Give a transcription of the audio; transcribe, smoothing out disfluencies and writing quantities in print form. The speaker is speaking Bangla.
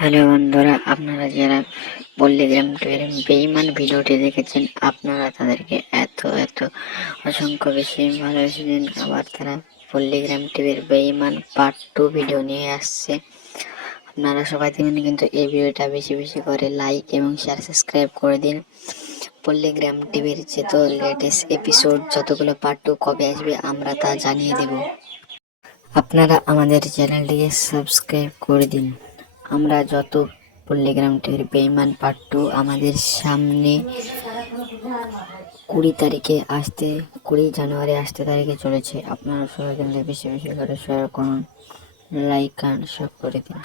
হ্যালো বন্ধুরা, আপনারা যারা পল্লীগ্রাম টুয়ের বেঈমান ভিডিওটি দেখেছেন, আপনারা তাদেরকে এত এত অসংখ্য বেশি ভালোবেসেছেন। আবার তারা পল্লীগ্রাম টিভির বেঈমান পার্ট 2 ভিডিও নিয়ে আসছে। আপনারা সবাই দিন কিন্তু এই ভিডিওটা বেশি বেশি করে লাইক এবং শেয়ার সাবস্ক্রাইব করে দিন। পল্লীগ্রাম টিভির যত লেটেস্ট এপিসোড, যতগুলো পার্ট 2 কবে আসবে আমরা তা জানিয়ে দেব। আপনারা আমাদের চ্যানেলটিকে সাবস্ক্রাইব করে দিন। আমরা যত পল্লীগ্রাম টিভির বেঈমান পার্ট 2 আমাদের সামনে 20 জানুয়ারি আসতে তারিখে চলেছে। আপনারা সবাই কিন্তু বেশি বেশি করে শেয়ার করুন, লাইক আর সাবস্ক্রাইব করে দিন।